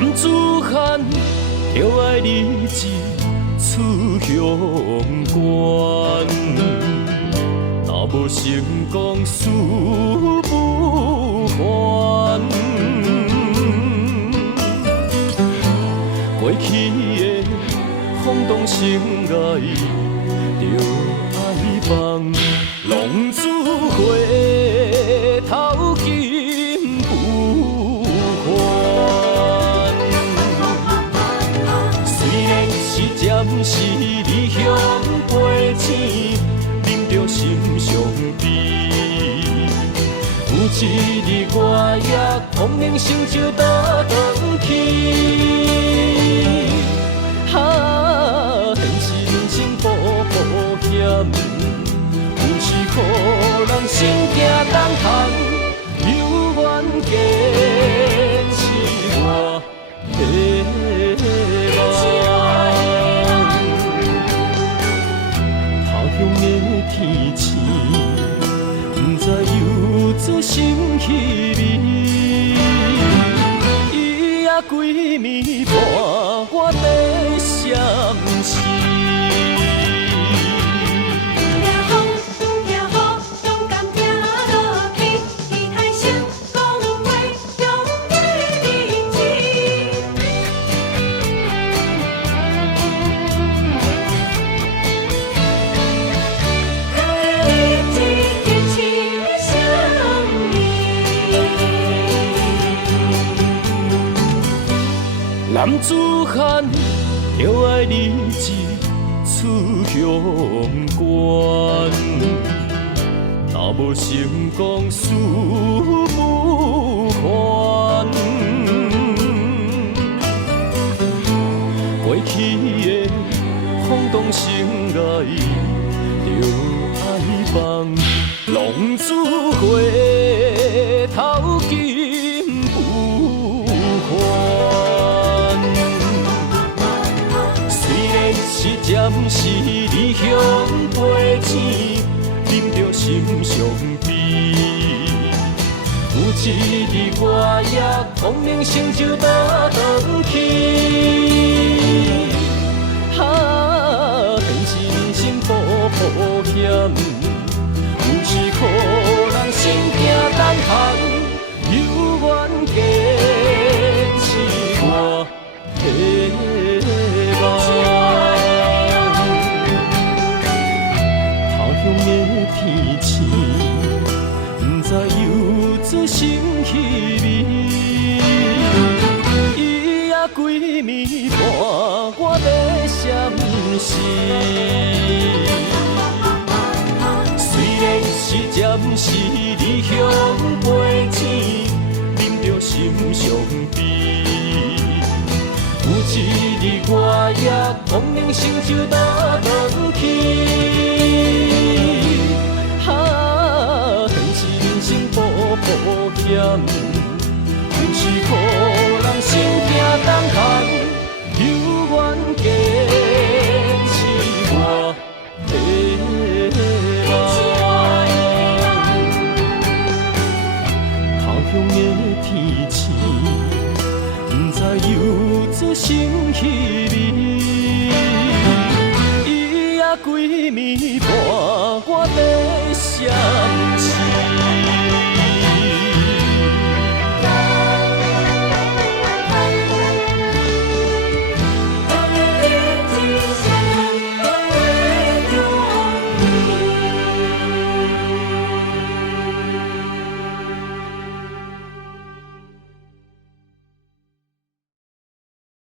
男子汉就爱立志出乡关，若无成功事不还。过去的轰动心爱，就爱放浪子回头金不还。虽然是暂时离乡背井，啉着心伤悲。有一日我也光明成就倒转去。现实人生步步险，有时可人心惊胆寒，有缘坚持我的梦。他乡的天星，不知游子心稀微，伊也规暝伴我在相思。男子汉就爱立志出乡关，若无成功事不还。过去的轰动心爱，就爱放浪子回头金不还。是暂时离乡背井，啉着心伤悲。有一日我也光明成就倒转去。现实人生步步险，有时可人心惊胆寒，有缘坚持我的梦。天星，不知游子心稀微，伊也规暝伴我在相思。虽然是暂时离乡背井，啉着心伤悲。有一日我也光明成就倒转去。步险，有时可人心惊胆寒，有缘坚持我的梦。他乡的天星，不知游子心稀微，伊也规暝伴我在相。